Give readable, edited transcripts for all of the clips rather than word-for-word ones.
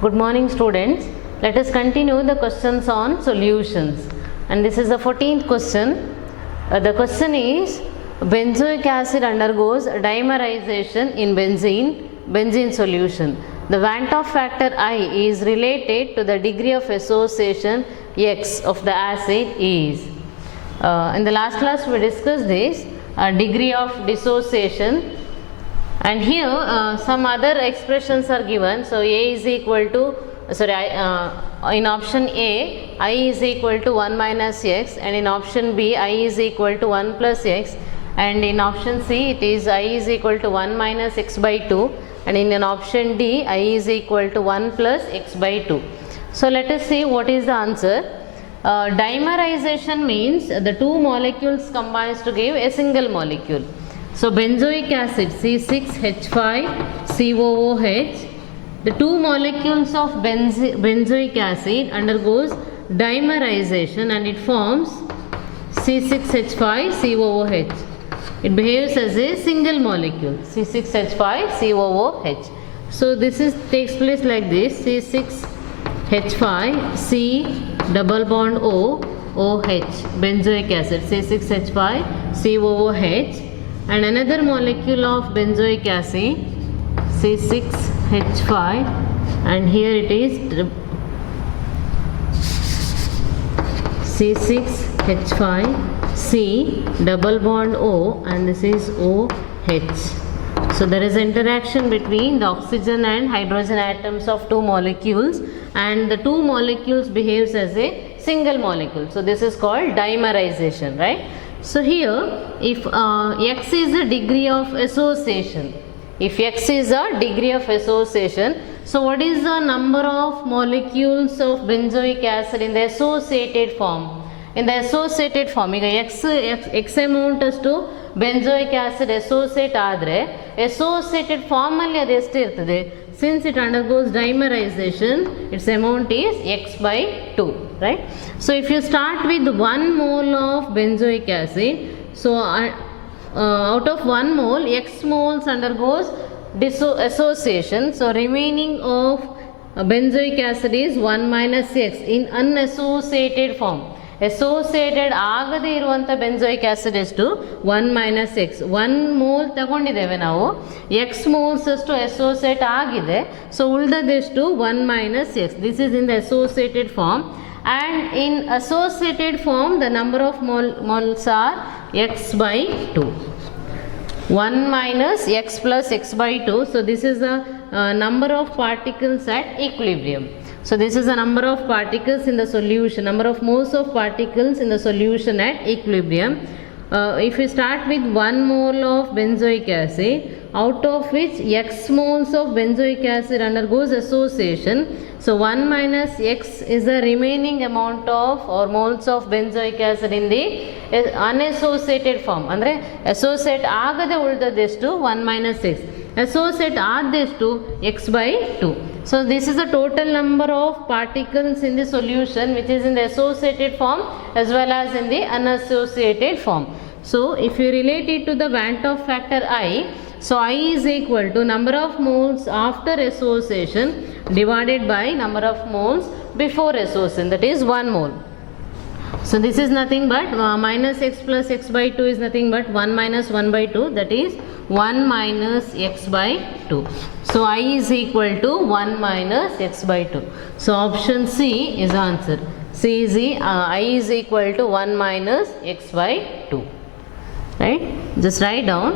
Good morning students. Let us continue the questions on solutions. And this is the 14th question. The question is, benzoic acid undergoes dimerization in benzene solution. The Van 't Hoff factor I is related to the degree of association X of the acid is. In the last class we discussed this degree of dissociation, and here some other expressions are given. So A is equal to in option A I is equal to 1 minus X, and in option B I is equal to 1 plus X, and in option C it is I is equal to 1 minus X by 2, and in an option D I is equal to 1 plus X by 2. So let us see what is the answer. Dimerization means the two molecules combines to give a single molecule. So benzoic acid C6H5COOH, the two molecules of benzoic acid undergoes dimerization and it forms C6H5COOH. It behaves as a single molecule, C6H5COOH. So this takes place like this: C6H5 C double bond O OH, benzoic acid C6H5COOH, and another molecule of benzoic acid C6H5, and here it is C6H5 C double bond O, and this is OH. So there is interaction between the oxygen and hydrogen atoms of two molecules, and the two molecules behaves as a single molecule. So this is called dimerization, right? So here, if X is a degree of association, so what is the number of molecules of benzoic acid in the associated form? In the associated form, ಈಗ X amount ಅಷ್ಟು benzoic acid associate ಆದರೆ associated form ಅಲ್ಲಿ ಅದು ಎಷ್ಟು ಇರ್ತದೆ? Since it undergoes dimerization, its amount is X by 2, right? So if you start with 1 mole of benzoic acid, so out of 1 mole, X moles undergoes association. So remaining of benzoic acid is 1 minus X in unassociated form. Associated ಆಗದೇ ಇರುವಂಥ ಬೆಂಜೋಯಿಕ್ ಆಸಿಡ್ ಎಷ್ಟು? 1 minus X. 1 mole ತಗೊಂಡಿದ್ದೇವೆ ನಾವು, X moles ಅಷ್ಟು associate ಆಗಿದೆ, ಸೊ ಉಳಿದದೆಷ್ಟು? 1 minus X. This is in the associated form, and in associated form the number of moles are X by 2. 1 minus X plus X by 2. So this is the number of particles at equilibrium. So this is the number of particles in the solution, number of moles of particles in the solution at equilibrium. If we start with 1 mole of benzoic acid, out of which X moles of benzoic acid undergoes association, so 1 minus X is the remaining amount of or moles of benzoic acid in the unassociated form. ಅಂದರೆ associate ಆಗದೆ ಉಳಿದದೆಷ್ಟು? 1 minus X. Associate ಆದೆಷ್ಟು? X by 2. So this is the total number of particles in the solution which is in the associated form as well as in the unassociated form. So if you relate it to the Van 't Hoff factor I, so I is equal to number of moles after association divided by number of moles before association, that is 1 mole. So this is nothing but minus X plus X by 2 is nothing but 1 minus 1 by 2, that is 1 minus X by 2. So I is equal to 1 minus X by 2. So option C is answer. C is I is equal to 1 minus X by 2. Right? Just write down.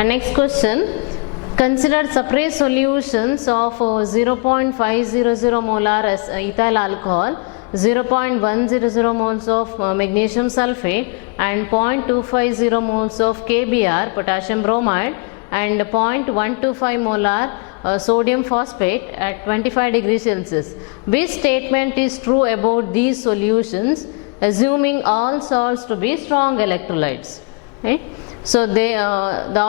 And next question, consider separate solutions of 0.500 molar ethyl alcohol, 0.100 moles of magnesium sulfate, and 0.250 moles of KBr, potassium bromide, and 0.125 molar sodium phosphate at 25 degrees Celsius. Which statement is true about these solutions? assuming all salts to be strong electrolytes. Right? So the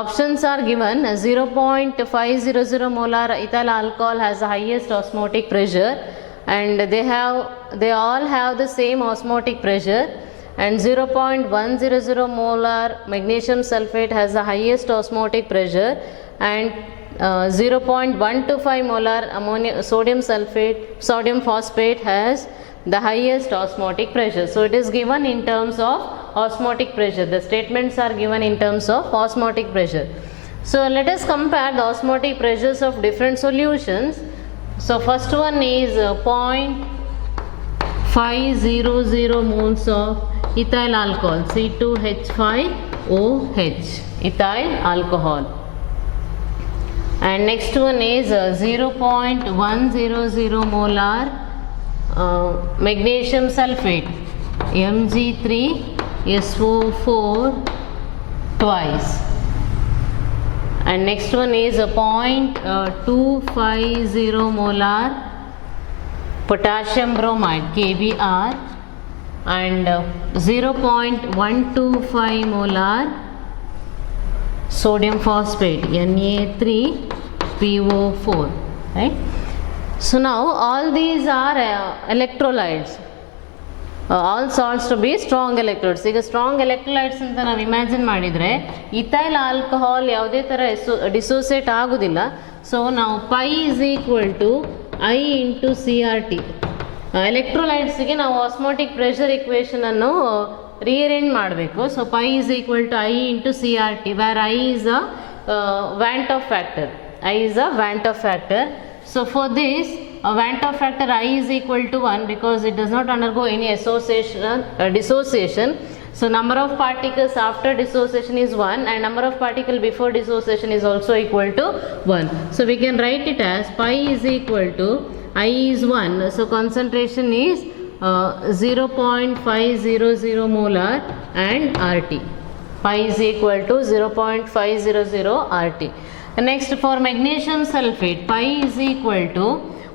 options are given. 0.500 molar ethyl alcohol has the highest osmotic pressure, and they all have the same osmotic pressure, and 0.100 molar magnesium sulfate has the highest osmotic pressure, and 0.125 molar sodium phosphate has the highest osmotic pressure. So it is given in terms of osmotic pressure. The statements are given in terms of osmotic pressure. So let us compare the osmotic pressures of different solutions. So first one is 0.500 moles of ethyl alcohol, C2H5OH, ethyl alcohol. And next one is 0.100 molar magnesium sulfate, Mg3SO4 twice. And next one is 0.250 molar potassium bromide, KBr, and 0.125 molar sodium phosphate, Na3PO4. Right? So now all these are electrolytes. All salts to be strong electrolytes. ಈಗ strong electrolytes ಅಂತ ನಾವು ಇಮ್ಯಾಜಿನ್ ಮಾಡಿದರೆ ethyl alcohol ಯಾವುದೇ ಥರ ಡಿಸೋಸಿಯೇಟ್ ಆಗೋದಿಲ್ಲ. So ನಾವು pi is equal to i into CRT. ಎಲೆಕ್ಟ್ರೋಲೈಟ್ಸ್ಗೆ ನಾವು ಆಸ್ಮೋಟಿಕ್ ಪ್ರೆಷರ್ ಇಕ್ವೇಷನನ್ನು rearrange ಮಾಡಬೇಕು. So pi is equal to i into CRT, where I is a Van't Hoff factor. I is a Van't Hoff factor. So for this, Van't Hoff factor I is equal to 1 because it does not undergo any dissociation. So number of particles after dissociation is 1, and number of particles before dissociation is also equal to 1. So we can write it as pi is equal to I is 1. So concentration is 0.500 molar and RT. Pi is equal to 0.500 RT. Next, for magnesium sulfate, pi is equal to,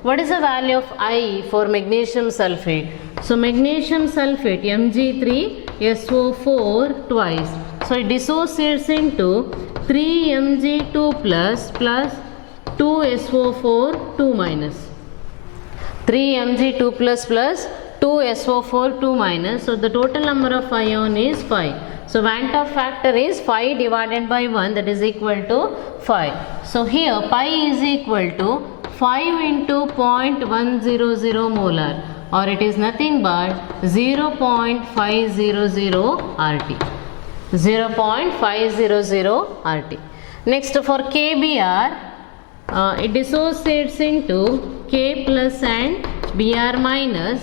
what is the value of I for magnesium sulfate? So magnesium sulfate, Mg3SO4 twice. So it dissociates into 3Mg2 plus 2SO4 2 minus. 3Mg2 plus 2SO4 2 minus. So the total number of ion is 5. So Van't Hoff factor is 5 divided by 1, that is equal to 5. So here pi is equal to 5 into 0.100 molar, or it is nothing but 0.500 RT. 0.500 RT. Next, for KBr, it dissociates into K plus and Br minus.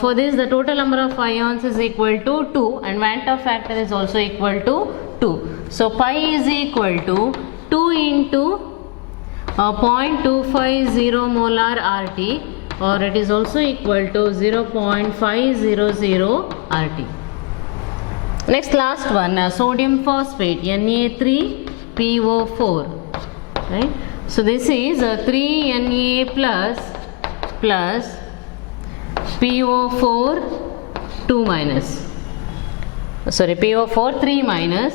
For this, the total number of ions is equal to 2, and Van't Hoff factor is also equal to 2. So pi is equal to 2 into 0.250 molar RT, or it is also equal to 0.500 RT. Next, last one, sodium phosphate, Na3PO4. Right? So this is 3Na plus PO4 2 minus, sorry, PO4 3 minus,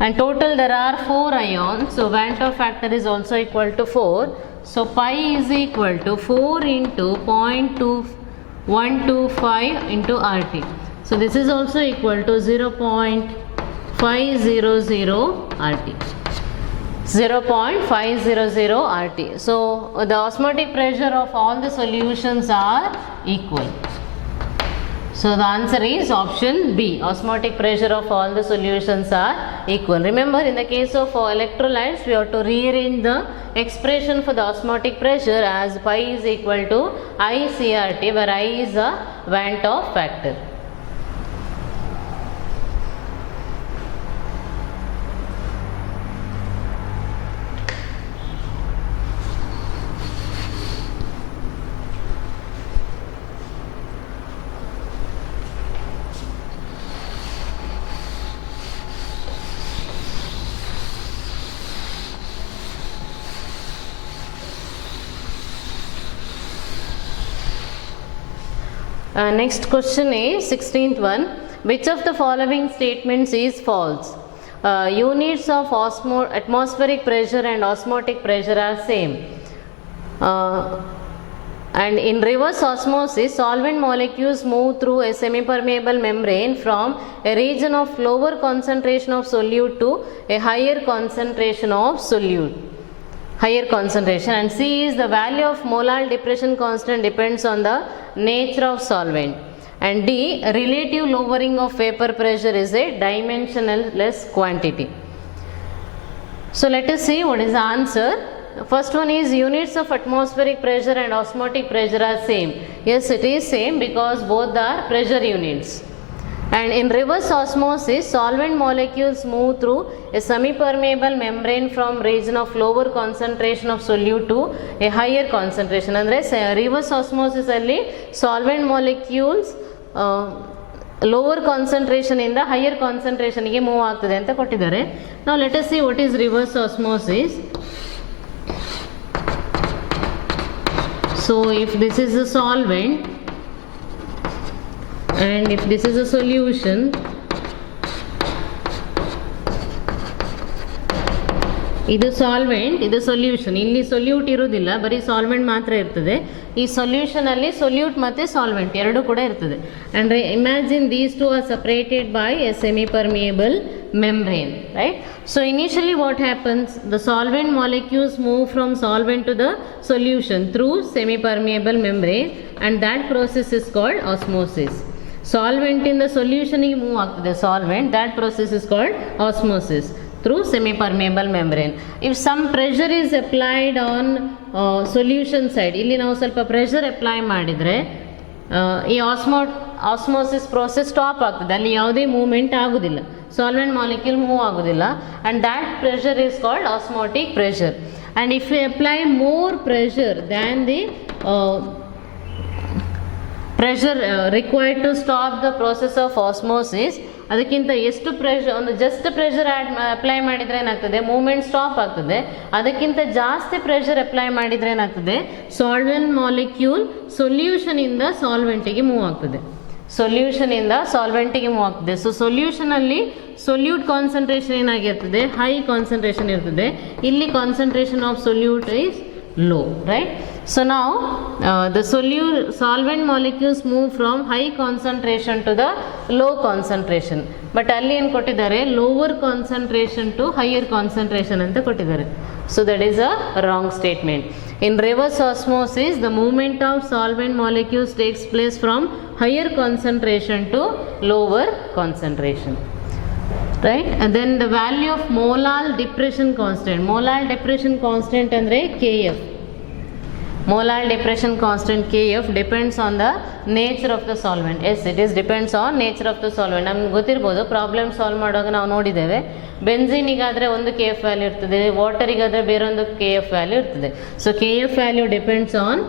and total there are 4 ions. So Van't Hoff factor is also equal to 4. So pi is equal to 4 into 0.125 into RT. So this is also equal to 0.500 RT. 0.500 RT. So the osmotic pressure of all the solutions are equal. So the answer is option B. Osmotic pressure of all the solutions are equal. Remember, in the case of electrolytes, we have to rearrange the expression for the osmotic pressure as pi is equal to ICRT, where I is a Van't Hoff factor. Next question is 16th one. Which of the following statements is false? Units of atmospheric pressure and osmotic pressure are same. And in reverse osmosis, solvent molecules move through a semi-permeable membrane from a region of lower concentration of solute to a higher concentration of solute. Higher concentration. And C is the value of molar depression constant depends on the nature of solvent. And D, relative lowering of vapor pressure is a dimensionless quantity. So let us see what is the answer. First one is units of atmospheric pressure and osmotic pressure are same. Yes, it is same because both are pressure units. And in reverse osmosis, solvent molecules move through a semi-permeable membrane from region of lower concentration of solute to a higher concentration. Andre reverse osmosis alli solvent molecules lower concentration in the higher concentration ಗೆ ಮೂವ್ ಆಗ್ತದೆ ಅಂತ ಕೊಟ್ಟಿದ್ದಾರೆ. Now let us see what is reverse osmosis. So if this is a solvent and if this is a solution, ಇದು ಸಾಲ್ವೆಂಟ್, ಇದು ಸೊಲ್ಯೂಷನ್. ಇಲ್ಲಿ ಸೊಲ್ಯೂಟ್ ಇರೋದಿಲ್ಲ, ಬರೀ ಸಾಲ್ವೆಂಟ್ ಮಾತ್ರ ಇರ್ತದೆ. ಈ ಸೊಲ್ಯೂಷನಲ್ಲಿ ಸೊಲ್ಯೂಟ್ ಮತ್ತು ಸಾಲ್ವೆಂಟ್ ಎರಡು ಕೂಡ ಇರ್ತದೆ. And imagine these two R separated by a semi permeable membrane, right? So initially what happens, the solvent molecules move from solvent to the solution through semi-permeable membrane, and that process is called osmosis. Solvent in the solution ಗೆ move ಆಗ್ತದೆ solvent, that process is called osmosis through semi-permeable membrane. If some pressure is applied on solution side, ಇಲ್ಲಿ ನಾವು ಸ್ವಲ್ಪ pressure apply ಮಾಡಿದರೆ ಈ osmosis process stop ಆಗ್ತದೆ, ಅಲ್ಲಿ ಯಾವುದೇ ಮೂವ್ಮೆಂಟ್ ಆಗೋದಿಲ್ಲ, solvent molecule move ಆಗೋದಿಲ್ಲ, and that pressure is called osmotic pressure. And if we apply more pressure than the pressure required to stop the process of osmosis, ಅದಕ್ಕಿಂತ ಎಷ್ಟು ಪ್ರೆಷರ್, ಒಂದು ಜಸ್ಟ್ ಪ್ರೆಷರ್ ಅಪ್ಲೈ ಮಾಡಿದರೆ ಏನಾಗ್ತದೆ, ಮೂವ್ಮೆಂಟ್ ಸ್ಟಾಪ್ ಆಗ್ತದೆ. ಅದಕ್ಕಿಂತ ಜಾಸ್ತಿ pressure apply ಮಾಡಿದರೆ ಏನಾಗ್ತದೆ, ಸಾಲ್ವೆಂಟ್ ಮಾಲಿಕ್ಯೂಲ್ ಸೊಲ್ಯೂಷನಿಂದ ಸಾಲ್ವೆಂಟಿಗೆ ಮೂವ್ ಆಗ್ತದೆ, ಸೊಲ್ಯೂಷನಿಂದ ಸಾಲ್ವೆಂಟಿಗೆ ಮೂವ್ ಆಗ್ತದೆ. ಸೊ ಸೊಲ್ಯೂಷನಲ್ಲಿ ಸೊಲ್ಯೂಟ್ ಕಾನ್ಸಂಟ್ರೇಷನ್ ಏನಾಗಿರ್ತದೆ, ಹೈ ಕಾನ್ಸಂಟ್ರೇಷನ್ ಇರ್ತದೆ. ಇಲ್ಲಿ concentration of solute is low, right? So now the solvent molecules move from high concentration to the low concentration, but alli ಏನು ಕೊಟ್ಟಿದ್ದಾರೆ, lower concentration to higher concentration ಅಂತ ಕೊಟ್ಟಿದ್ದಾರೆ. So that is a wrong statement. In reverse osmosis, the movement of solvent molecules takes place from higher concentration to lower concentration, right? And then the value of molar depression constant. Molar depression constant andre Kf. Molar depression constant Kf depends on the nature of the solvent. Yes, it is depends on nature of the solvent. ನಮ್ಗೆ ಗೊತ್ತಿರ್ಬೋದು, problem solve ಮಾಡುವಾಗ ನಾವು ನೋಡಿದ್ದೇವೆ, ಬೆನ್ಝೀನಿಗಾದರೆ ಒಂದು KF value ಇರ್ತದೆ, ವಾಟರಿಗಾದರೆ ಬೇರೊಂದು KF ವ್ಯಾಲ್ಯೂ ಇರ್ತದೆ. So KF value depends on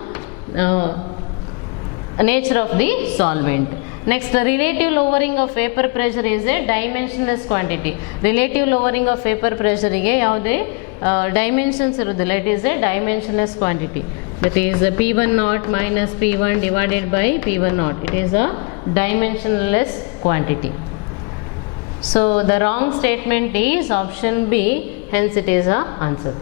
nature of the solvent. Next, the relative lowering of vapor pressure is a dimensionless quantity. Relative lowering of vapor pressure ಗೆ ಯಾವುದೇ dimensions ಇರುವುದಿಲ್ಲ, it is a dimensionless quantity. That is P1 naught minus P1 divided by P1 naught. It is a dimensionless quantity. So the wrong statement is option B, hence it is a answer.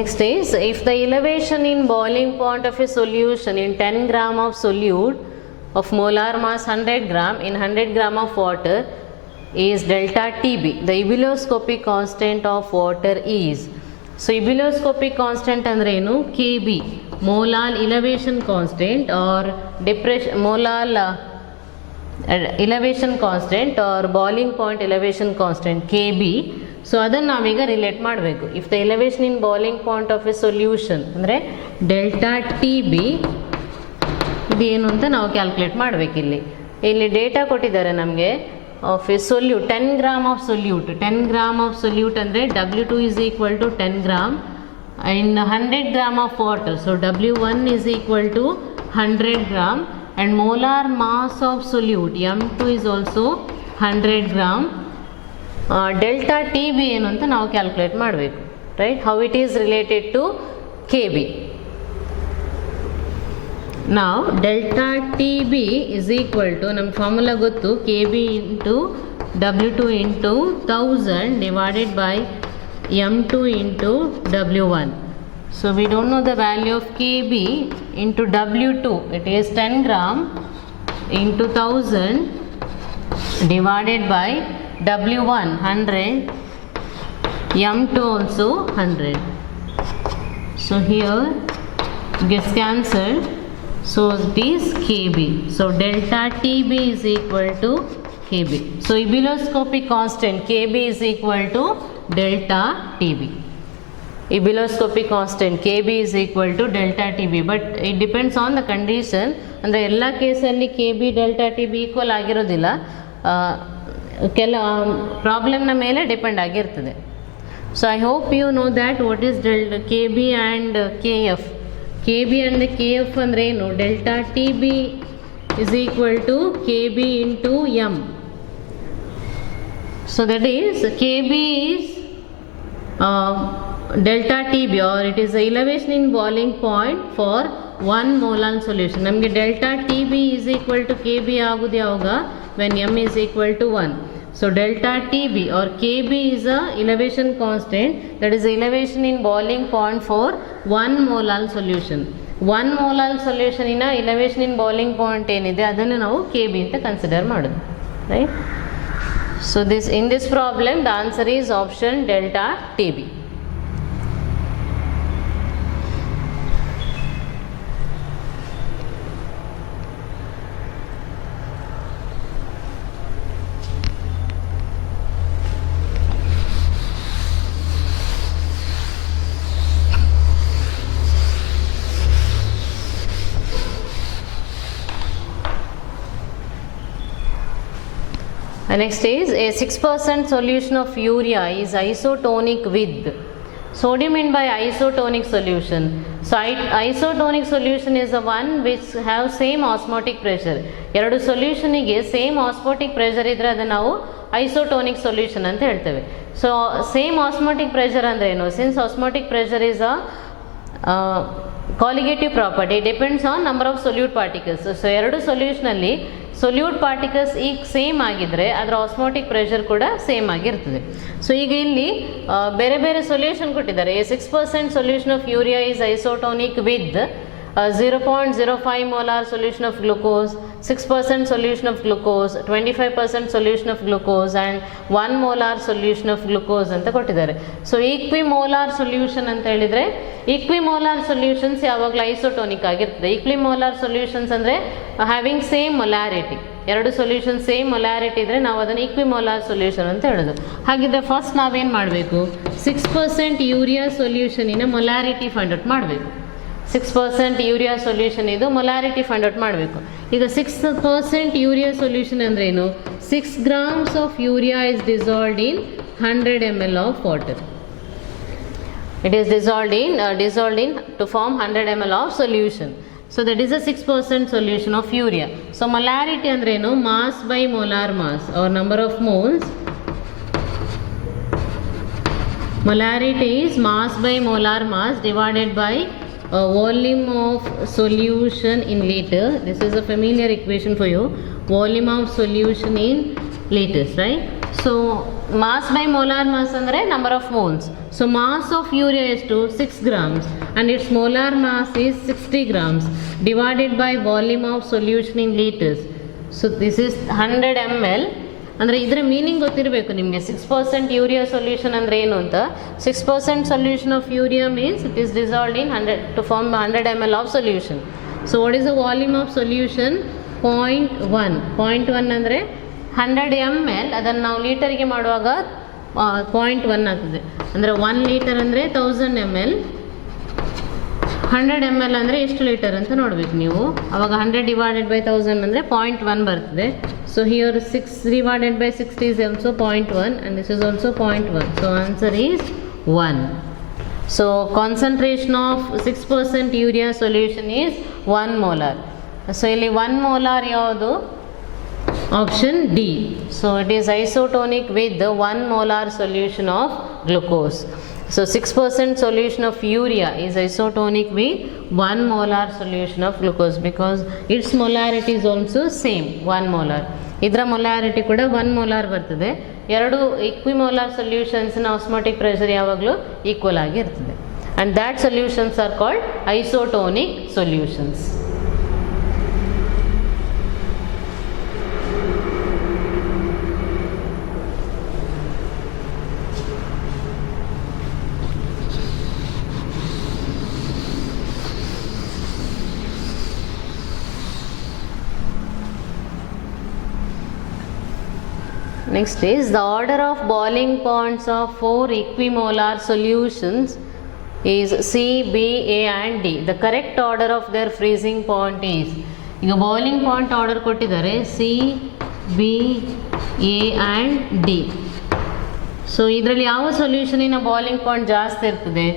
Next is, if the elevation in boiling point of a solution in 10 gram of solute of molar mass 100 gram in 100 gram of water is delta TB, the ebullioscopic constant of water is. So ebullioscopic constant andre enu, KB, molar elevation constant or depression, molar elevation constant or boiling point elevation constant KB. So ಅದನ್ನು ನಾವೀಗ ರಿಲೇಟ್ ಮಾಡಬೇಕು. If the elevation in boiling point of A solution ಅಂದರೆ delta T B ಇದೇನು ಅಂತ ನಾವು calculate ಮಾಡಬೇಕು. ಇಲ್ಲಿ ಡೇಟಾ ಕೊಟ್ಟಿದ್ದಾರೆ ನಮಗೆ of A solute 10 gram of solute. 10 gram of solute ಅಂದರೆ W2 is equal to 10 gram in 100 gram of water. So W1 is equal to 100 gram and molar mass of solute M2 is also 100 gram. Delta TB ಏನು ಅಂತ ನಾವು calculate ಮಾಡಬೇಕು, right? How it is related to KB. Now delta TB is equal to, ನಮ್ಮ formula ಗೊತ್ತು, KB into W2 into 1000 divided by M2 into W1. So we don't know the value of KB into W2. It is 10 gram into 1000 divided by W1 100, M2 also 100. So here gets cancelled. So it is KB. So delta TB is equal to KB. So ebullioscopic constant KB is equal to delta TB. Ebullioscopic constant KB is equal to delta TB, but it depends on the condition. ಅಂದರೆ ಎಲ್ಲ ಕೇಸಲ್ಲಿ KB delta TB equal ಆಗಿರೋದಿಲ್ಲ, ಕೆಲ ಪ್ರಾಬ್ಲಮ್ನ ಮೇಲೆ depend ಆಗಿರ್ತದೆ. So I hope you know that what is KB and KF. KB and KF ಅಂದರೆ ಏನು? Delta TB is equal to KB into M. So that is KB is delta TB, or it is the elevation in boiling point for 1 molar solution. ನಮಗೆ delta TB is equal to KB ಆಗುವುದು ಯಾವಾಗ? when M is equal to 1. So delta TB or KB is a elevation constant, that is elevation in boiling point for 1 molar solution. 1 molar solution in elevation in boiling point ಏನಿದೆ ಅದನ್ನು ನಾವು KB ಅಂತ ಕನ್ಸಿಡರ್ ಮಾಡೋದು, right? So this, in this problem the answer is option delta TB. Next is a 6% solution of urea is isotonic with. So what do you mean by isotonic solution? So isotonic solution is the one which have same osmotic pressure. ಎರಡು ಸೊಲ್ಯೂಷನಿಗೆ same osmotic pressure ಇದ್ದರೆ ಅದನ್ನು ನಾವು isotonic solution ಅಂತ ಹೇಳ್ತೇವೆ. So same osmotic pressure ಅಂದರೆ ಏನು? Since osmotic pressure is a colligative property, depends on number of solute particles. So ಎರಡು ಸೊಲ್ಯೂಷನಲ್ಲಿ ಸೊಲ್ಯೂಟ್ ಪಾರ್ಟಿಕಲ್ಸ್ ಈಗ ಸೇಮ್ ಆಗಿದ್ದರೆ ಅದರ ಆಸ್ಮೋಟಿಕ್ ಪ್ರೆಷರ್ ಕೂಡ ಸೇಮ್ ಆಗಿರ್ತದೆ. ಸೊ ಈಗ ಇಲ್ಲಿ ಬೇರೆ ಬೇರೆ ಸೊಲ್ಯೂಷನ್ ಕೊಟ್ಟಿದ್ದಾರೆ. 6% solution of urea is isotonic with 0.05 molar solution of glucose, 6% solution of glucose, 25% solution of glucose and 1 molar solution of glucose ಅಂತ ಕೊಟ್ಟಿದ್ದಾರೆ. ಸೊ ಈಕ್ವಿಮೋಲಾರ್ ಸೊಲ್ಯೂಷನ್ ಅಂತ ಹೇಳಿದರೆ ಈಕ್ವಿಮೋಲಾರ್ ಸೊಲ್ಯೂಷನ್ಸ್ ಯಾವಾಗಲೂ ಐಸೋಟೋನಿಕ್ ಆಗಿರ್ತದೆ. ಈಕ್ವಿಮೋಲಾರ್ ಸೊಲ್ಯೂಷನ್ಸ್ ಅಂದರೆ ಹ್ಯಾವಿಂಗ್ ಸೇಮ್ ಮೊಲಾರಿಟಿ, ಎರಡು ಸೊಲ್ಯೂಷನ್ ಸೇಮ್ ಮೊಲಾರಿಟಿ ಇದ್ದರೆ ನಾವು ಅದನ್ನು ಈಕ್ವಿಮೋಲಾರ್ ಸೊಲ್ಯೂಷನ್ ಅಂತ ಹೇಳೋದು. ಹಾಗಿದ್ರೆ ಫಸ್ಟ್ ನಾವೇನು ಮಾಡಬೇಕು? 6% ಯೂರಿಯಾ ಸೊಲ್ಯೂಷನಿನ ಮೊಲಾರಿಟಿ ಫೈಂಡ್ ಔಟ್ ಮಾಡಬೇಕು. 6% ಯೂರಿಯಾ ಸೊಲ್ಯೂಷನ್ ಇದು ಮೊಲಾರಿಟಿ ಫೈಂಡ್ ಔಟ್ ಮಾಡಬೇಕು. ಈಗ 6% ಯೂರಿಯಾ ಸೊಲ್ಯೂಷನ್ ಅಂದ್ರೆ ಏನು? 6 grams of urea is dissolved in 100 ml of water. It is dissolved in to form 100 ml of solution. So that is a 6% solution of urea. So molarity andre ಏನು? Mass by molar mass or number of moles. Molarity is mass by molar mass divided by volume of solution in liter. This is a familiar equation for you. Volume of solution in liters, right? So mass by molar mass andre number of moles. So mass of urea is to 6 grams and its molar mass is 60 grams divided by volume of solution in liters. So this is 100 ml. ಅಂದರೆ ಇದರ ಮೀನಿಂಗ್ ಗೊತ್ತಿರಬೇಕು ನಿಮಗೆ. 6% urea solution ಅಂದರೆ ಏನು ಅಂತ. 6% solution of urea means it is dissolved in 100 to form 100 ml of solution. So what is the volume of solution? 0.1 ಅಂದರೆ 100 ml. ಅದನ್ನು ನಾವು ಲೀಟರ್ಗೆ ಮಾಡುವಾಗ 0.1 ಆಗ್ತದೆ. ಅಂದರೆ 1 ಲೀಟರ್ ಅಂದರೆ 1000 ml. 100 ml ಅಂದರೆ ಎಷ್ಟು ಲೀಟರ್ ಅಂತ ನೋಡಬೇಕು ನೀವು. ಆವಾಗ 100 ಡಿವೈಡೆಡ್ ಬೈ 1000 ಅಂದರೆ 0.1 ಬರ್ತದೆ. So here 6 divided by 60 is also 0.1 and this is also 0.1. So answer is 1. So concentration of 6% urea solution is 1 molar. So ಇಲ್ಲಿ 1 molar ಯಾವುದು? Option D. So it is isotonic with the 1 molar solution of glucose. So 6% solution of urea is isotonic with 1 molar solution of glucose because its molarity is also same 1 molar. ಇದರ molarity ಕೂಡ 1 molar ಬರ್ತದೆ. ಎರಡು equimolar ಸೊಲ್ಯೂಷನ್ಸ್ನ osmotic pressure ಯಾವಾಗಲೂ equal ಆಗಿ ಇರ್ತದೆ. And that solutions are called isotonic solutions. Next is the order of boiling points of 4 equimolar solutions is C, B, A and D. The correct order of their freezing point is, ಈಗ boiling point order ಕೊಟ್ಟಿದ್ದಾರೆ C, B, A and D. So ಇದರಲ್ಲಿ ಯಾವ ಸೊಲ್ಯೂಷನಿನ boiling point ಜಾಸ್ತಿ ಇರ್ತದೆ?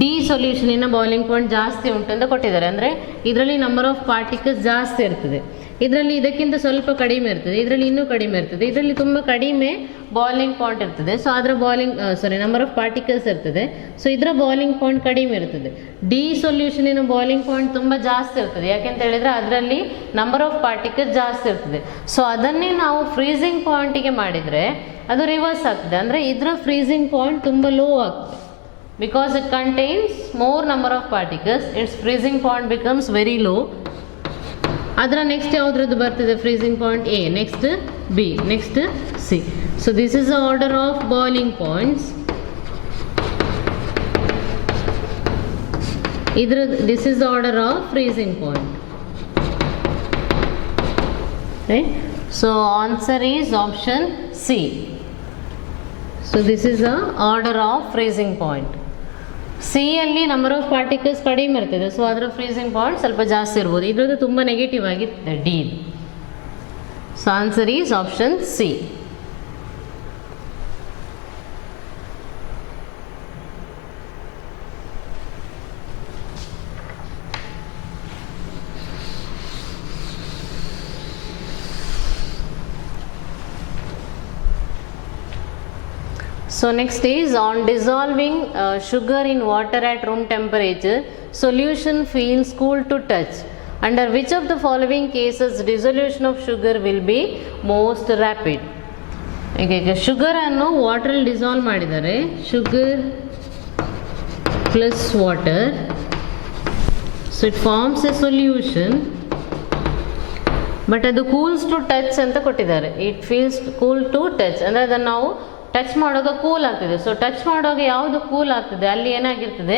ಡಿ ಸೊಲ್ಯೂಷನಿನ boiling point ಜಾಸ್ತಿ ಉಂಟು ಅಂತ ಕೊಟ್ಟಿದ್ದಾರೆ. ಅಂದರೆ ಇದರಲ್ಲಿ ನಂಬರ್ ಆಫ್ ಪಾರ್ಟಿಕಲ್ಸ್ ಜಾಸ್ತಿ ಇರ್ತದೆ, ಇದರಲ್ಲಿ ಇದಕ್ಕಿಂತ ಸ್ವಲ್ಪ ಕಡಿಮೆ ಇರ್ತದೆ, ಇದರಲ್ಲಿ ಇನ್ನೂ ಕಡಿಮೆ ಇರ್ತದೆ, ಇದರಲ್ಲಿ ತುಂಬ ಕಡಿಮೆ ಬಾಯ್ಲಿಂಗ್ ಪಾಯಿಂಟ್ ಇರ್ತದೆ. ಸೊ ಅದರ ನಂಬರ್ ಆಫ್ ಪಾರ್ಟಿಕಲ್ಸ್ ಇರ್ತದೆ. ಸೊ ಇದರ ಬಾಯ್ಲಿಂಗ್ ಪಾಯಿಂಟ್ ಕಡಿಮೆ ಇರ್ತದೆ. ಡಿ ಸೊಲ್ಯೂಷನಿನ ಬಾಯ್ಲಿಂಗ್ ಪಾಯಿಂಟ್ ತುಂಬ ಜಾಸ್ತಿ ಇರ್ತದೆ, ಯಾಕೆಂತ ಹೇಳಿದರೆ ಅದರಲ್ಲಿ ನಂಬರ್ ಆಫ್ ಪಾರ್ಟಿಕಲ್ಸ್ ಜಾಸ್ತಿ ಇರ್ತದೆ. ಸೊ ಅದನ್ನೇ ನಾವು ಫ್ರೀಸಿಂಗ್ ಪಾಯಿಂಟಿಗೆ ಮಾಡಿದರೆ ಅದು ರಿವರ್ಸ್ ಆಗ್ತದೆ. ಅಂದರೆ ಇದರ ಫ್ರೀಸಿಂಗ್ ಪಾಯಿಂಟ್ ತುಂಬ ಲೋ ಆಗ್ತದೆ. Because it contains more number of particles, its freezing point becomes very low. ಅದರ ನೆಕ್ಸ್ಟ್ ಯಾವುದ್ರದ್ದು ಬರ್ತದೆ freezing point? A, next B, next C. So this is the order of boiling points. This is the order of freezing point. So answer is option C. So this is the order of freezing point. C ಅಲ್ಲಿ number of particles ಕಡಿಮೆ ಇರ್ತದೆ, ಸೊ ಅದರ freezing point ಸ್ವಲ್ಪ ಜಾಸ್ತಿ ಇರ್ಬೋದು. ಇದ್ರದ್ದು ತುಂಬ ನೆಗೆಟಿವ್ ಆಗಿರ್ತದೆ D. So answer is option C. So next is on dissolving sugar in water at room temperature, solution feels cool to touch. Under which of the following cases dissolution of sugar will be most rapid? ಈಗ sugar ಅನ್ನು ವಾಟರಲ್ಲಿ dissolve ಮಾಡಿದ್ದಾರೆ, sugar plus water, so it forms a solution. But ಅದು cools to touch ಅಂತ ಕೊಟ್ಟಿದ್ದಾರೆ. It feels cool to touch ಅಂದರೆ ಅದನ್ನು ನಾವು ಟಚ್ ಮಾಡುವಾಗ ಕೂಲ್ ಆಗ್ತದೆ. ಸೊ ಟಚ್ ಮಾಡುವಾಗ ಯಾವುದು ಕೂಲ್ ಆಗ್ತದೆ ಅಲ್ಲಿ ಏನಾಗಿರ್ತದೆ,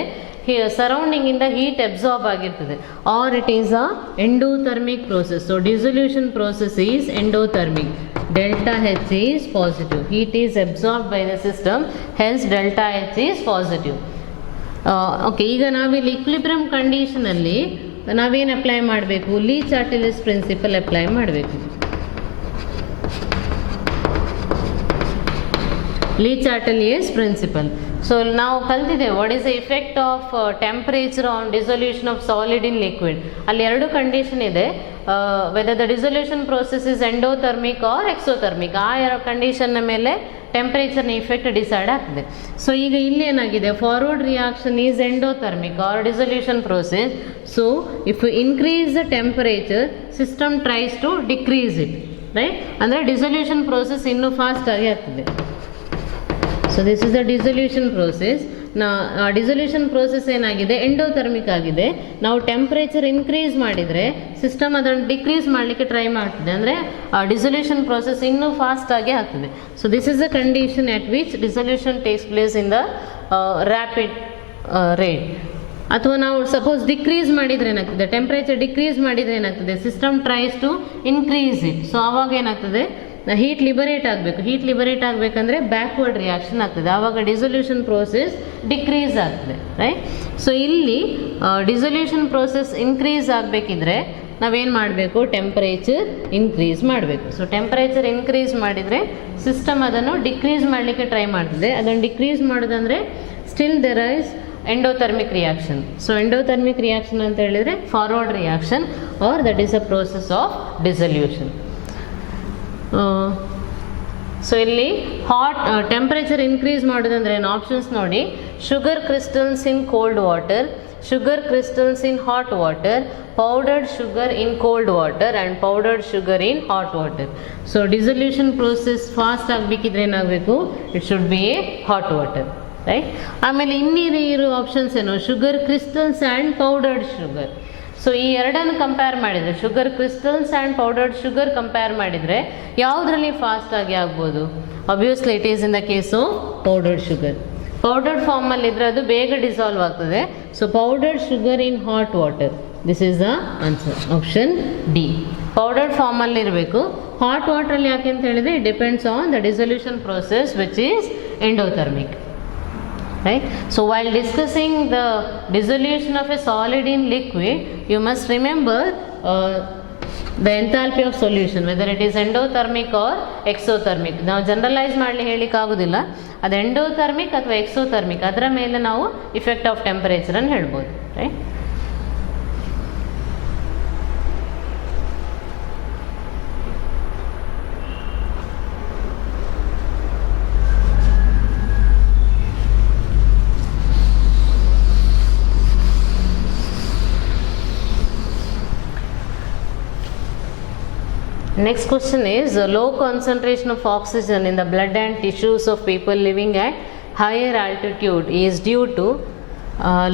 ಸರೌಂಡಿಂಗಿಂದ ಹೀಟ್ ಅಬ್ಸಾರ್ಬ್ ಆಗಿರ್ತದೆ. Or it is a endothermic process. So dissolution process is endothermic. Delta H is positive. Heat is absorb by the system, hence delta H is positive. Okay, ಈಗ ನಾವಿಲ್ಲಿ ಇಕ್ವಿಲಿಬ್ರಿಯಂ ಕಂಡೀಷನಲ್ಲಿ ನಾವೇನು ಅಪ್ಲೈ ಮಾಡಬೇಕು? ಲೀ ಚಾರ್ಟಿಲಿಸ್ ಪ್ರಿನ್ಸಿಪಲ್ ಅಪ್ಲೈ ಮಾಡಬೇಕು. ಲೀ ಚಾರ್ಟಿಲಿಯಸ್ principal. So ನಾವು ಕಲ್ತಿದ್ದೇವೆ what is the effect of temperature on dissolution of solid in liquid. ಅಲ್ಲಿ ಎರಡು ಕಂಡೀಷನ್ ಇದೆ, whether the dissolution process is endothermic or exothermic. ಆ ಕಂಡೀಷನ್ನ ಮೇಲೆ ಟೆಂಪರೇಚರ್ನ ಇಫೆಕ್ಟ್ ಡಿಸೈಡ್ ಆಗ್ತದೆ. ಸೊ ಈಗ ಇಲ್ಲಿ ಏನಾಗಿದೆ, forward reaction is endothermic or dissolution process. So if you increase the temperature system tries to decrease it, right? ಅಂದರೆ ಡಿಸೊಲ್ಯೂಷನ್ ಪ್ರೋಸೆಸ್ ಇನ್ನೂ ಫಾಸ್ಟ್ ಆಗಿ ಆಗ್ತದೆ. So this is the dissolution process. Dissolution process ಏನಾಗಿದೆ, ಎಂಡೋಥರ್ಮಿಕ್ ಆಗಿದೆ. ನಾವು ಟೆಂಪರೇಚರ್ ಇನ್ಕ್ರೀಸ್ ಮಾಡಿದರೆ system ಅದನ್ನು decrease ಮಾಡಲಿಕ್ಕೆ ಟ್ರೈ ಮಾಡ್ತದೆ, ಅಂದರೆ ಡಿಸೊಲ್ಯೂಷನ್ ಪ್ರೋಸೆಸ್ ಇನ್ನೂ ಫಾಸ್ಟ್ ಆಗಿ ಆಗ್ತದೆ. So this is the condition at which dissolution takes place in the rapid rate. ಅಥವಾ ನಾವು ಸಪೋಸ್ ಡಿಕ್ರೀಸ್ ಮಾಡಿದರೆ ಏನಾಗ್ತದೆ, ಟೆಂಪರೇಚರ್ ಡಿಕ್ರೀಸ್ ಮಾಡಿದರೆ ಏನಾಗ್ತದೆ, system tries to increase it. So ಆವಾಗ ಏನಾಗ್ತದೆ, ಹೀಟ್ ಲಿಬರೇಟ್ ಆಗಬೇಕು. ಹೀಟ್ ಲಿಬರೇಟ್ ಆಗಬೇಕಂದ್ರೆ ಬ್ಯಾಕ್ವರ್ಡ್ ರಿಯಾಕ್ಷನ್ ಆಗ್ತದೆ, ಆವಾಗ ಡಿಸೊಲ್ಯೂಷನ್ ಪ್ರೋಸೆಸ್ ಡಿಕ್ರೀಸ್ ಆಗ್ತದೆ, ರೈಟ್? ಸೊ ಇಲ್ಲಿ ಡಿಸೊಲ್ಯೂಷನ್ ಪ್ರೋಸೆಸ್ ಇನ್ಕ್ರೀಸ್ ಆಗಬೇಕಿದ್ರೆ ನಾವೇನು ಮಾಡಬೇಕು, ಟೆಂಪರೇಚರ್ ಇನ್ಕ್ರೀಸ್ ಮಾಡಬೇಕು. ಸೊ ಟೆಂಪರೇಚರ್ ಇನ್ಕ್ರೀಸ್ ಮಾಡಿದರೆ ಸಿಸ್ಟಮ್ ಅದನ್ನು ಡಿಕ್ರೀಸ್ ಮಾಡಲಿಕ್ಕೆ ಟ್ರೈ ಮಾಡ್ತದೆ. ಅದನ್ನು ಡಿಕ್ರೀಸ್ ಮಾಡೋದಂದರೆ still there is endothermic reaction. So endothermic reaction ಅಂತ ಹೇಳಿದರೆ forward reaction or that is a process of dissolution. So ಇಲ್ಲಿ ಹಾಟ್ ಟೆಂಪರೇಚರ್ ಇನ್ಕ್ರೀಸ್ ಮಾಡೋದಂದ್ರೆ ಏನು ಆಪ್ಷನ್ಸ್ ನೋಡಿ. Sugar crystals in cold water, sugar crystals in hot water, powdered sugar in cold water and powdered sugar in hot water. So dissolution process fast ಆಗಬೇಕಿದ್ರೆ ಏನಾಗಬೇಕು, it should be a hot water, right. ಆಮೇಲೆ ಇನ್ನಿರೋ options ಏನು, sugar crystals and powdered sugar. So ಈ ಎರಡನ್ನು compare ಮಾಡಿದರೆ, sugar crystals and powdered sugar compare ಮಾಡಿದರೆ ಯಾವುದರಲ್ಲಿ ಫಾಸ್ಟಾಗಿ ಆಗ್ಬೋದು? Obviously it is in the case of powdered sugar. Powdered ಫಾರ್ಮಲ್ಲಿ ಇದ್ದರೆ ಅದು ಬೇಗ ಡಿಸಾಲ್ವ್ ಆಗ್ತದೆ. So powdered sugar in hot water, this is the answer, option D. Powdered ಫಾರ್ಮಲ್ಲಿ ಇರಬೇಕು. ಹಾಟ್ ವಾಟ್ರಲ್ಲಿ ಯಾಕೆ ಅಂತ ಹೇಳಿದರೆ it depends on the dissolution process which is endothermic, right. So while discussing the dissolution of a solid in liquid, you must remember the enthalpy of solution, whether it is endothermic or exothermic. ನಾವು ಜನರಲೈಸ್ ಮಾಡಲಿ ಹೇಳಲಿಕ್ಕೆ ಆಗೋದಿಲ್ಲ, ಅದು ಎಂಡೋಥರ್ಮಿಕ್ ಅಥವಾ ಎಕ್ಸೋಥರ್ಮಿಕ್ ಅದರ ಮೇಲೆ ನಾವು effect of ಟೆಂಪರೇಚರನ್ನು ಹೇಳ್ಬೋದು, right. Next question is low concentration of oxygen in the blood and tissues of people living at higher altitude is due to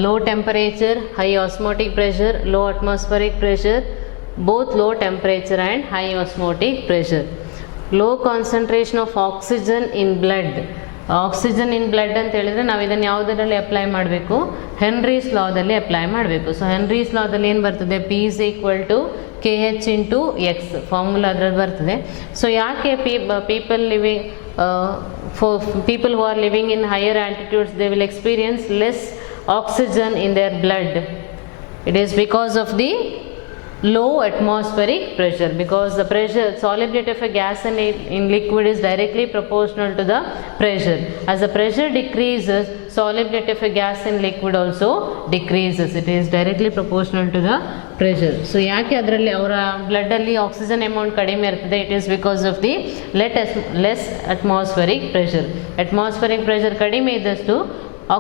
low temperature, high osmotic pressure, low atmospheric pressure, both low temperature and high osmotic pressure. Low concentration of oxygen in blood. Oxygen in blood ಅಂತ ಹೇಳಿದರೆ ನಾವು ಇದನ್ನು ಯಾವುದರಲ್ಲಿ apply ಮಾಡಬೇಕು, Henry's ಲಾದಲ್ಲಿ apply ಮಾಡಬೇಕು. So Henry's ಲಾದಲ್ಲಿ ಏನು ಬರ್ತದೆ, P is equal to KH into x formula ಅದರಲ್ಲಿ ಬರ್ತದೆ. ಸೊ ಯಾಕೆ people living for people who are living in higher altitudes they will experience less oxygen in their blood? It is because of the low atmospheric pressure, because the pressure, solubility of a gas in liquid is directly proportional to the pressure. As the pressure decreases, solubility of a gas in liquid also decreases. It is directly proportional to the pressure. So ಯಾಕೆ ಅದರಲ್ಲಿ ಅವರ ಬ್ಲಡ್ಡಲ್ಲಿ oxygen amount ಕಡಿಮೆ ಇರ್ತದೆ? It is because of the less atmospheric pressure. Atmospheric pressure ಕಡಿಮೆ ಇದ್ದಷ್ಟು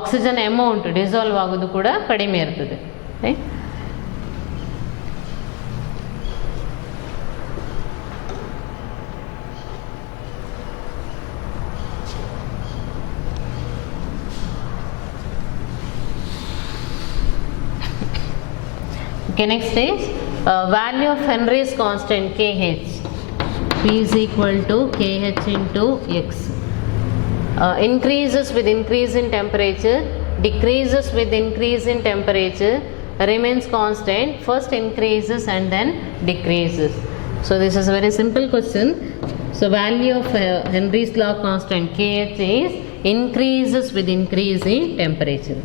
oxygen amount dissolve ಆಗೋದು ಕೂಡ ಕಡಿಮೆ ಇರ್ತದೆ, right. Okay, next is value of Henry's constant KH. P is equal to KH into X. Increases with increase in temperature, decreases with increase in temperature, remains constant, first increases and then decreases. So this is a very simple question. So value of Henry's law constant KH is increases with increase in temperature.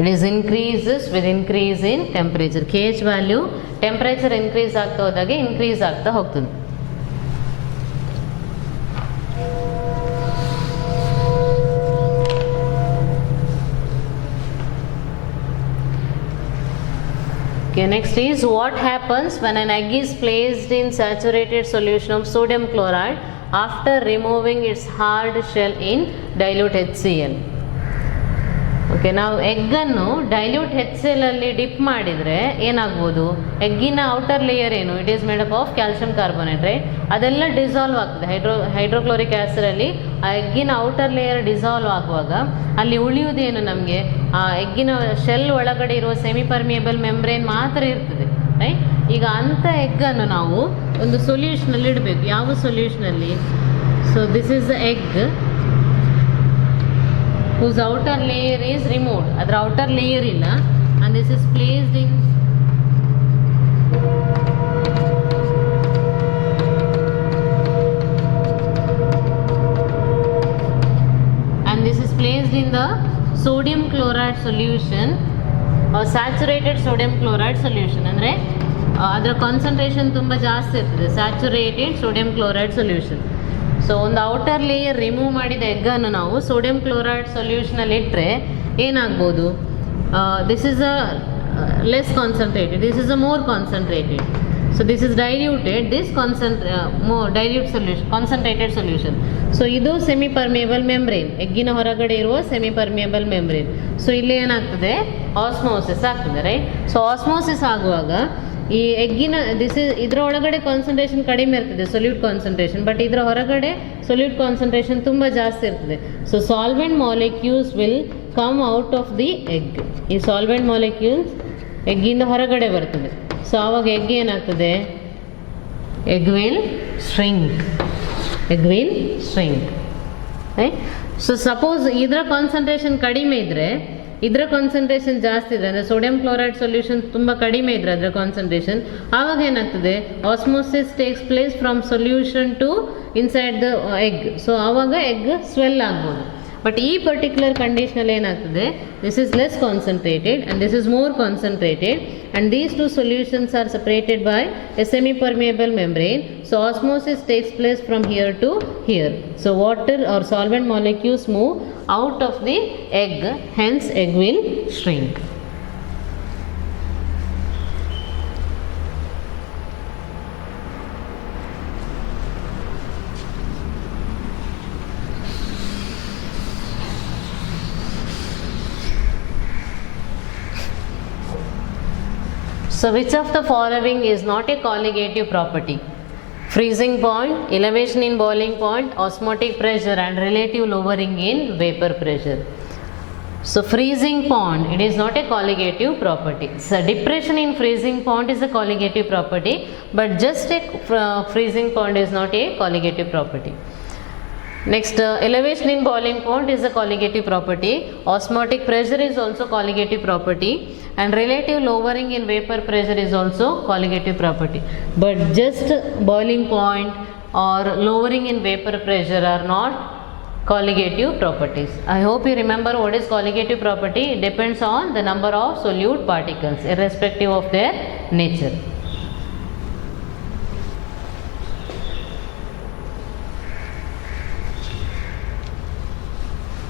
It is increases with increase in temperature. KH value temperature increase ಆಗ್ತಾ ಹೋದಾಗೆ increase ಆಗ್ತಾ ಹೋಗ್ತದೆ. Okay, next is what happens when an egg is placed in saturated solution of sodium chloride after removing its hard shell in dilute HCl. Okay, ನಾವು ಎಗ್ಗನ್ನು dilute HCl ಅಲ್ಲಿ ಡಿಪ್ ಮಾಡಿದರೆ ಏನಾಗ್ಬೋದು, ಎಗ್ಗಿನ ಔಟರ್ ಲೇಯರ್ ಏನು, it is made up of calcium carbonate, right. ಅದೆಲ್ಲ ಡಿಸಾಲ್ವ್ ಆಗ್ತದೆ ಹೈಡ್ರೋಕ್ಲೋರಿಕ್ ಆ್ಯಸಿಡಲ್ಲಿ. ಆ ಎಗ್ಗಿನ ಔಟರ್ ಲೇಯರ್ ಡಿಸಾಲ್ವ್ ಆಗುವಾಗ ಅಲ್ಲಿ ಉಳಿಯುವುದೇನು, ನಮಗೆ ಆ ಎಗ್ಗಿನ ಶೆಲ್ ಒಳಗಡೆ ಇರುವ ಸೆಮಿ ಪರ್ಮಿಯಬಲ್ ಮೆಂಬ್ರೇನ್ ಮಾತ್ರ ಇರ್ತದೆ, ರೈಟ್. ಈಗ ಅಂಥ ಎಗ್ಗನ್ನು ನಾವು ಒಂದು ಸೊಲ್ಯೂಷನಲ್ಲಿ ಇಡಬೇಕು. ಯಾವ ಸೊಲ್ಯೂಷನಲ್ಲಿ? So this is the egg whose outer layer is removed. ಅದರ ಔಟರ್ ಲೇಯರ್ ಇಲ್ಲ, and this is placed in the sodium chloride solution or saturated sodium chloride solution. ಅಂದರೆ ಅದರ ಕಾನ್ಸಂಟ್ರೇಷನ್ ತುಂಬ ಜಾಸ್ತಿ ಇರ್ತದೆ, saturated sodium chloride solution. So ಒಂದು outer layer remove ಮಾಡಿದ ಎಗ್ಗನ್ನು ನಾವು ಸೋಡಿಯಂ ಕ್ಲೋರೈಡ್ ಸೊಲ್ಯೂಷನಲ್ಲಿ ಇಟ್ಟರೆ ಏನಾಗ್ಬೋದು, this is a less concentrated, this is a more concentrated. So this is diluted, this dilute solution, concentrated solution. So ಇದು ಸೆಮಿ ಪರ್ಮಿಯಬಲ್ ಮೆಂಬ್ರೇನ್, ಎಗ್ಗಿನ ಹೊರಗಡೆ ಇರುವ ಸೆಮಿ ಪರ್ಮಿಯಬಲ್ ಮೆಂಬ್ರೇನ್. ಸೊ ಇಲ್ಲಿ ಏನಾಗ್ತದೆ, ಆಸ್ಮೋಸಿಸ್ ಆಗ್ತದೆ, ರೈಟ್. ಸೊ ಆಸ್ಮೋಸಿಸ್ ಆಗುವಾಗ ಈ ಎಗ್ಗಿನ ಇದರ ಒಳಗಡೆ ಕಾನ್ಸಂಟ್ರೇಷನ್ ಕಡಿಮೆ ಇರ್ತದೆ, ಸೊಲ್ಯೂಟ್ ಕಾನ್ಸಂಟ್ರೇಷನ್, ಬಟ್ ಇದರ ಹೊರಗಡೆ ಸೊಲ್ಯೂಟ್ ಕಾನ್ಸಂಟ್ರೇಷನ್ ತುಂಬ ಜಾಸ್ತಿ ಇರ್ತದೆ. So solvent molecules will come out of the egg. ಈ ಸಾಲ್ವೆಂಟ್ ಮಾಲಿಕ್ಯೂಲ್ಸ್ ಎಗ್ಗಿಂದ ಹೊರಗಡೆ ಬರ್ತದೆ. ಸೊ ಆವಾಗ ಎಗ್ ಏನಾಗ್ತದೆ, egg will shrink, egg will shrink, right. So suppose ಇದರ ಕಾನ್ಸಂಟ್ರೇಷನ್ ಕಡಿಮೆ ಇದ್ದರೆ, ಇದರ ಕಾನ್ಸಂಟ್ರೇಷನ್ ಜಾಸ್ತಿ ಇದ್ರೆ, ಅಂದರೆ ಸೋಡಿಯಂ ಕ್ಲೋರೈಡ್ ಸೊಲ್ಯೂಷನ್ ತುಂಬ ಕಡಿಮೆ ಇದ್ರೆ ಅದರ ಕಾನ್ಸಂಟ್ರೇಷನ್, ಆವಾಗ ಏನಾಗ್ತದೆ, osmosis takes place from solution to inside the egg. So ಆವಾಗ ಎಗ್ ಸ್ವೆಲ್ ಆಗ್ಬೋದು. ಬಟ್ ಈ ಪರ್ಟಿಕ್ಯುಲರ್ ಕಂಡೀಷನಲ್ಲಿ ಏನಾಗ್ತದೆ, this is less concentrated and this is more concentrated, and these two solutions are separated by a semi permeable membrane. So osmosis takes place from here to here. So water or solvent molecules move out of the egg, hence egg will shrink. So which of the following is not a colligative property? Freezing point, elevation in boiling point, osmotic pressure and relative lowering in vapor pressure. So freezing point, it is not a colligative property. So depression in freezing point is a colligative property, but just a freezing point is not a colligative property. Next, elevation in boiling point is a colligative property. Osmotic pressure is also colligative property, and relative lowering in vapor pressure is also colligative property. But just boiling point or lowering in vapor pressure are not colligative properties. I hope you remember what is colligative property. It depends on the number of solute particles irrespective of their nature.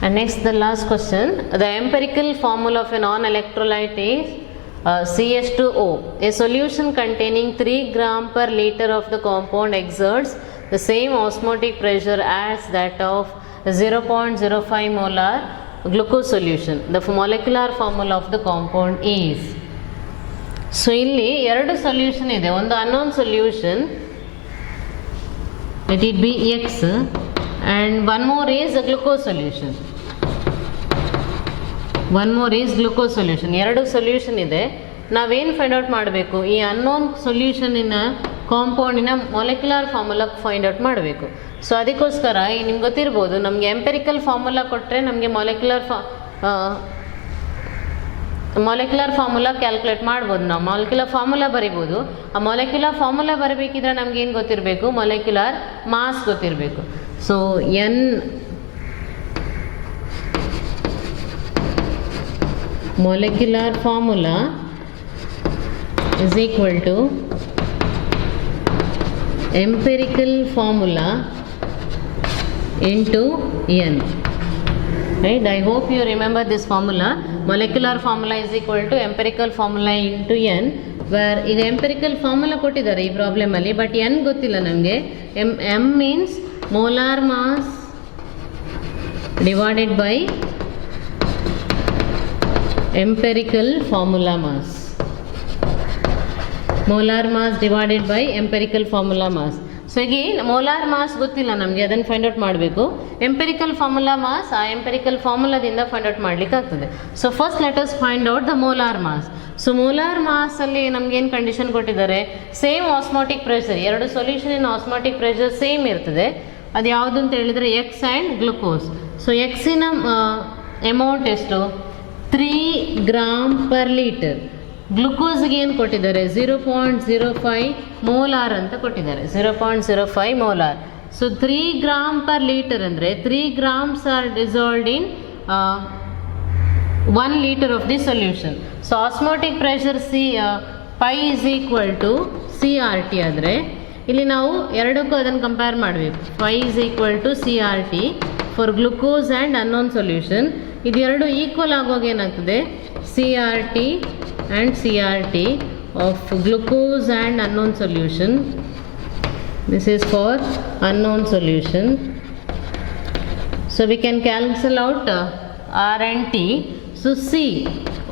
And next, the last question. The empirical formula of a non-electrolyte is CH2O. A solution containing 3 gram per liter of the compound exerts the same osmotic pressure as that of 0.05 molar glucose solution. The molecular formula of the compound is. So ಇಲ್ಲಿ ಎರಡು solution ಇದೆ. ಒಂದು unknown solution, let it be X, and one more is a glucose solution. One more is glucose solution. ಎರಡು solution ಇದೆ. ನಾವೇನು find out ಮಾಡಬೇಕು, ಈ unknown ಸೊಲ್ಯೂಷನಿನ ಕಾಂಪೌಂಡಿನ ಮೊಲೆಕ್ಯುಲರ್ ಫಾರ್ಮುಲಾ ಫೈಂಡ್ ಔಟ್ ಮಾಡಬೇಕು. ಸೊ ಅದಕ್ಕೋಸ್ಕರ ನಿಮ್ಗೆ ಗೊತ್ತಿರ್ಬೋದು, ನಮಗೆ ಎಂಪೆರಿಕಲ್ ಫಾರ್ಮುಲಾ ಕೊಟ್ಟರೆ ನಮಗೆ ಮೊಲೆಕ್ಯುಲರ್ ಫಾರ್ಮುಲಾ ಕ್ಯಾಲ್ಕುಲೇಟ್ ಮಾಡ್ಬೋದು. ನಾವು ಮೊಲೆಕ್ಯುಲರ್ ಫಾರ್ಮುಲಾ ಬರಿಬೋದು. ಆ ಮೊಲೆಕ್ಯುಲರ್ ಫಾರ್ಮುಲಾ ಬರಬೇಕಿದ್ರೆ ನಮ್ಗೆ ಏನು ಗೊತ್ತಿರಬೇಕು, ಮೊಲೆಕ್ಯುಲರ್ ಮಾಸ್ ಗೊತ್ತಿರಬೇಕು. So molecular formula is equal to empirical formula into N, right? I hope you remember this formula. Molecular formula is equal to empirical formula into N, where ಈಗ empirical formula ಕೊಟ್ಟಿದ್ದಾರೆ ಈ ಪ್ರಾಬ್ಲಮ್ ಅಲ್ಲಿ, but N ಗೊತ್ತಿಲ್ಲ ನಮಗೆ. M means molar mass divided by empirical formula mass. Molar mass divided by empirical formula mass. So again molar mass ಗೊತ್ತಿಲ್ಲ ನಮಗೆ, ಅದನ್ನು find out ಮಾಡಬೇಕು. ಎಂಪೆರಿಕಲ್ ಫಾರ್ಮುಲಾ ಮಾಸ್, ಆ ಎಂಪೆರಿಕಲ್ ಫಾರ್ಮುಲಾದಿಂದ ಫೈಂಡ್ ಔಟ್ ಮಾಡಲಿಕ್ಕೆ ಆಗ್ತದೆ. So first let us find out the molar mass. So molar ಮಾಸಲ್ಲಿ ನಮಗೇನು ಕಂಡೀಷನ್ ಕೊಟ್ಟಿದ್ದಾರೆ, ಸೇಮ್ ಆಸ್ಮೋಟಿಕ್ ಪ್ರೆಷರ್, ಎರಡು ಸೊಲ್ಯೂಷನಿನ ಆಸ್ಮೋಟಿಕ್ ಪ್ರೆಷರ್ ಸೇಮ್ ಇರ್ತದೆ. ಅದು ಯಾವುದು ಅಂತ ಹೇಳಿದರೆ ಎಕ್ಸ್ ಆ್ಯಂಡ್ ಗ್ಲುಕೋಸ್. ಸೊ ಎಕ್ಸಿನ ಅಮೌಂಟ್ ಎಷ್ಟು, 3 ಗ್ರಾಮ್ ಪರ್ ಲೀಟರ್. ಗ್ಲುಕೋಸ್ಗೆ ಏನು ಕೊಟ್ಟಿದ್ದಾರೆ, 0.05 ಮೋಲಾರ್ ಅಂತ ಕೊಟ್ಟಿದ್ದಾರೆ, 0.05 molar. So 3 gram per litre ಅಂದರೆ 3 grams are dissolved in 1 litre of the solution. So osmotic pressure pi is equal to CRT ಆದರೆ ಇಲ್ಲಿ ನಾವು ಎರಡಕ್ಕೂ ಅದನ್ನು ಕಂಪೇರ್ ಮಾಡಬೇಕು. Pi is equal to CRT for glucose and unknown solution, ಇದೆರಡು equal ಆಗುವಾಗ ಏನಾಗ್ತದೆ, CRT and CRT of glucose and unknown solution. This is for unknown solution. So we can cancel out R and T. So C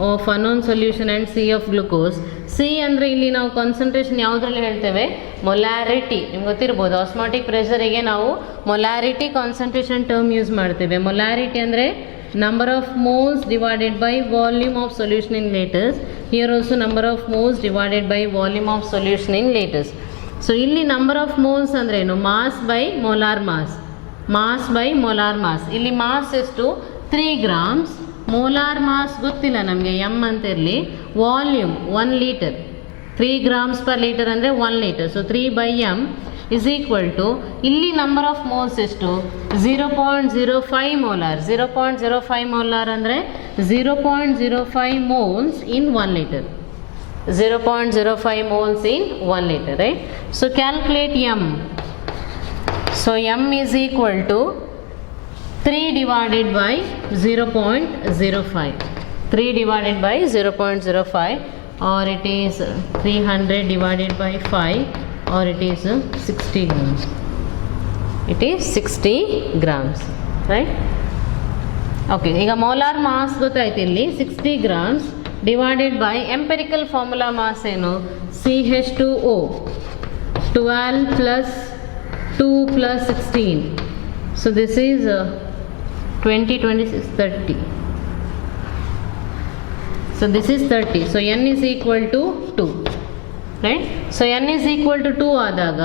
of unknown solution and C of glucose. C ಅಂದರೆ ಇಲ್ಲಿ ನಾವು ಕಾನ್ಸಂಟ್ರೇಷನ್ ಯಾವುದರಲ್ಲಿ ಹೇಳ್ತೇವೆ, ಮೊಲಾರಿಟಿ. ನಿಮ್ಗೆ ಗೊತ್ತಿರ್ಬೋದು, ಆಸ್ಮಾಟಿಕ್ ಪ್ರೆಷರಿಗೆ ನಾವು molarity concentration term use ಮಾಡ್ತೇವೆ. ಮೊಲಾರಿಟಿ ಅಂದರೆ number of moles divided by volume of solution in liters. Here also number of moles divided by volume of solution in liters. So ಇಲ್ಲಿ number of moles ಅಂದ್ರೆ ಏನು, mass by molar mass. mass by molar mass. ಇಲ್ಲಿ mass ಎಷ್ಟು, 3 grams. molar mass ಗೊತ್ತಿಲ್ಲ ನಮಗೆ, m ಅಂತ ಇರಲಿ. ವಾಲ್ಯೂಮ್ 1 ಲೀಟರ್, 3 grams per liter ಅಂದರೆ 1 litre. So 3 by m is equal to, ಇಲ್ಲಿ ನಂಬರ್ ಆಫ್ ಮೋಲ್ಸ್ ಎಷ್ಟು, 0.05 molar. 0.05 molar ಅಂದರೆ 0.05 moles in 1 liter. 0.05 moles in 1 liter, right? So calculate m. So m is equal to 3 divided by 0.05. 3 divided by 0.05, or it is 300 divided by 5, or it is 60 grams. It is 60 grams, right? Okay, ಈಗ molar mass ಗೊತ್ತಾಯ್ತು. ಇಲ್ಲಿ 60 grams divided by empirical formula mass ಏನು, CH2O 12 plus 2 plus 16. So this is 20, 26, 30. So this is 30. So n is equal to 2. Right? So n is equal to 2 ಆದಾಗ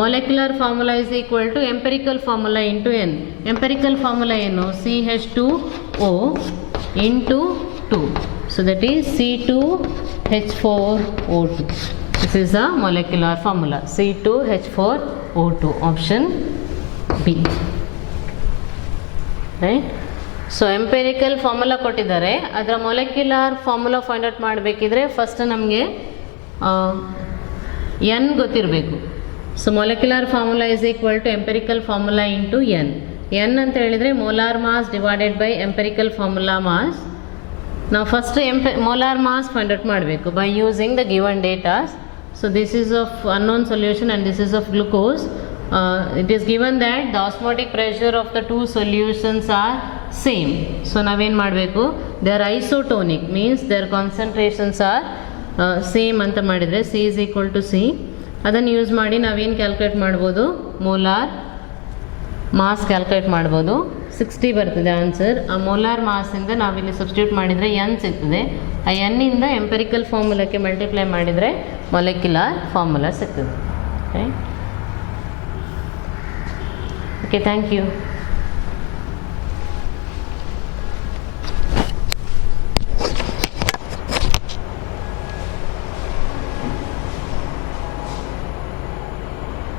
molecular formula is equal to empirical formula into n. Empirical formula ಏನು, CH2O into 2. So that is C2H4O2. This is the molecular formula, C2H4O2, option B. Right? So empirical formula ಕೊಟ್ಟಿದ್ದಾರೆ, ಅದರ molecular formula find out ಮಾಡಬೇಕಿದ್ರೆ first ನಮಗೆ n ಗೊತ್ತಿರಬೇಕು. So molecular formula is equal to empirical formula into n. N ಅಂತ ಹೇಳಿದರೆ molar mass divided by empirical formula mass. ನಾವು first molar mass find out ಮಾಡಬೇಕು by using the given datas. So this is of unknown solution and this is of glucose. It is given that the osmotic pressure of the two solutions are same. So ನಾವೇನು ಮಾಡಬೇಕು, they are isotonic, means their concentrations are same ಅಂತ ಮಾಡಿದರೆ C is equal to C. ಅದನ್ನು ಯೂಸ್ ಮಾಡಿ ನಾವೇನು ಕ್ಯಾಲ್ಕುಲೇಟ್ ಮಾಡ್ಬೋದು, molar mass calculate ಮಾಡ್ಬೋದು. 60 ಬರ್ತದೆ ಆನ್ಸರ್. ಆ ಮೋಲಾರ್ ಮಾಸಿಂದ ನಾವಿಲ್ಲಿ ಸಬ್ಸ್ಟಿಟ್ಯೂಟ್ ಮಾಡಿದರೆ ಎನ್ ಸಿಗ್ತದೆ. ಆ ಎನ್ನಿಂದ ಎಂಪೆರಿಕಲ್ ಫಾರ್ಮುಲಾಕ್ಕೆ ಮಲ್ಟಿಪ್ಲೈ ಮಾಡಿದರೆ ಮೊಲೆಕ್ಯುಲರ್ ಫಾರ್ಮುಲಾ ಸಿಗ್ತದೆ. ರೈಟ್? Okay, thank you.